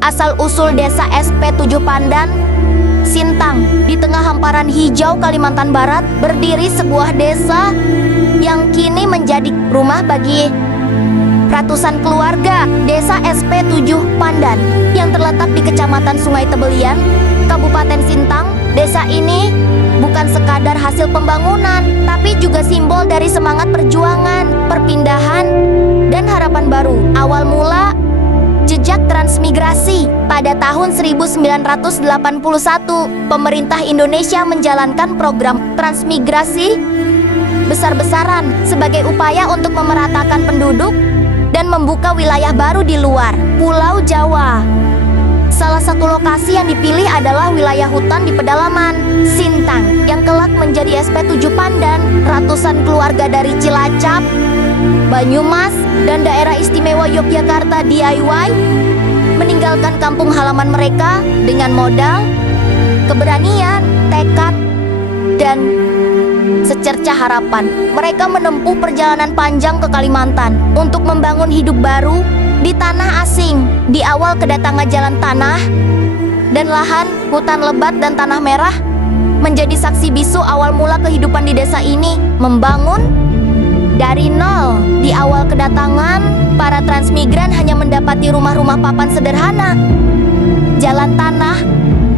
Asal-usul desa SP7 Pandan, Sintang, di tengah hamparan hijau Kalimantan Barat, berdiri sebuah desa yang kini menjadi rumah bagi ratusan keluarga. Desa SP7 Pandan yang terletak di Kecamatan Sungai Tebelian, Kabupaten Sintang. Desa ini bukan sekadar hasil pembangunan, tapi juga simbol dari semangat perjuangan, perpindahan, dan harapan baru. Awal mula jejak transmigrasi. Pada tahun 1981, pemerintah Indonesia menjalankan program transmigrasi besar-besaran sebagai upaya untuk memeratakan penduduk dan membuka wilayah baru di luar Pulau Jawa. Salah satu lokasi yang dipilih adalah wilayah hutan di pedalaman Sintang yang kelak menjadi SP7 Pandan. Ratusan keluarga dari Cilacap, Banyumas, dan daerah istimewa Yogyakarta DIY meninggalkan kampung halaman mereka dengan modal, keberanian, tekad, dan secercah harapan. Mereka menempuh perjalanan panjang ke Kalimantan untuk membangun hidup baru di tanah asing. Di awal kedatangan jalan tanah dan lahan, hutan lebat dan tanah merah menjadi saksi bisu awal mula kehidupan di desa ini. Membangun dari nol. Di awal kedatangan, para transmigran hanya mendapati rumah-rumah papan sederhana, jalan tanah,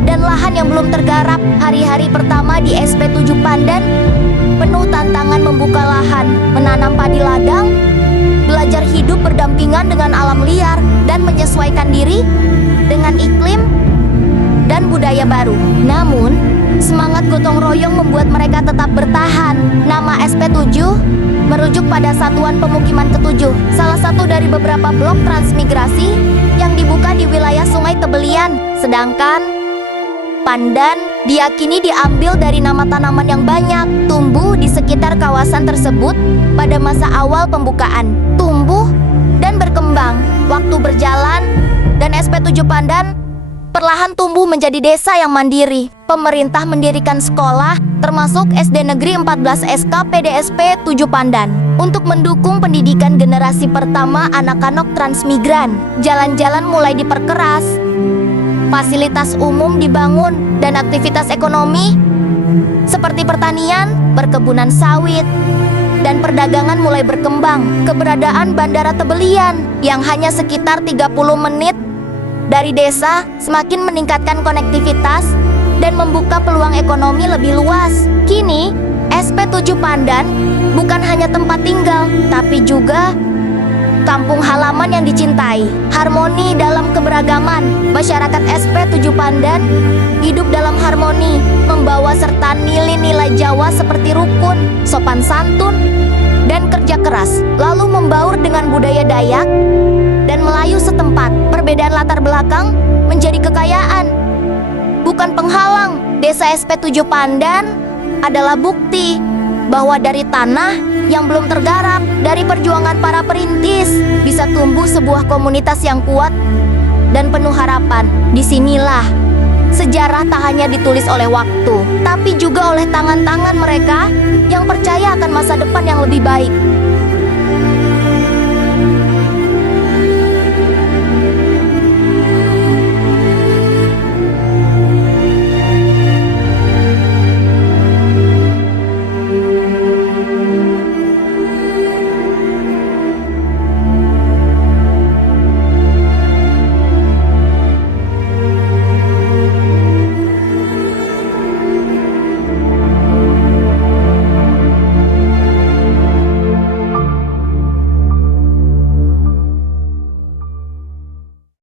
dan lahan yang belum tergarap. Hari-hari pertama di SP7 Pandan penuh tantangan: membuka lahan, menanam padi ladang, belajar hidup berdampingan dengan alam liar, dan menyesuaikan diri dengan iklim dan budaya baru. Namun, semangat gotong royong membuat mereka tetap bertahan. Nama SP7 merujuk pada Satuan Pemukiman ke-7, salah satu dari beberapa blok transmigrasi yang dibuka di wilayah Sungai Tebelian. Sedangkan Pandan diyakini diambil dari nama tanaman yang banyak tumbuh di sekitar kawasan tersebut pada masa awal pembukaan. Tumbuh dan berkembang, waktu berjalan, dan SP7 Pandan perlahan tumbuh menjadi desa yang mandiri. Pemerintah mendirikan sekolah, termasuk SD Negeri 14 SK PDSP 7 Pandan, untuk mendukung pendidikan generasi pertama anak-anak transmigran. Jalan-jalan mulai diperkeras, fasilitas umum dibangun, dan aktivitas ekonomi seperti pertanian, perkebunan sawit, dan perdagangan mulai berkembang. Keberadaan Bandara Tebelian yang hanya sekitar 30 menit dari desa semakin meningkatkan konektivitas dan membuka peluang ekonomi lebih luas. Kini, SP7 Pandan bukan hanya tempat tinggal, tapi juga kampung halaman yang dicintai. Harmoni dalam keberagaman. Masyarakat SP7 Pandan hidup dalam harmoni, membawa serta nilai-nilai Jawa seperti rukun, sopan santun, dan kerja keras, lalu membaur dengan budaya Dayak dan Melayu setempat. Perbedaan latar belakang menjadi kekayaan, bukan penghalang. Desa SP7 Pandan adalah bukti bahwa dari tanah yang belum tergarap, dari perjuangan para perintis, bisa tumbuh sebuah komunitas yang kuat dan penuh harapan. Disinilah sejarah tak hanya ditulis oleh waktu, tapi juga oleh tangan-tangan mereka yang percaya akan masa depan yang lebih baik.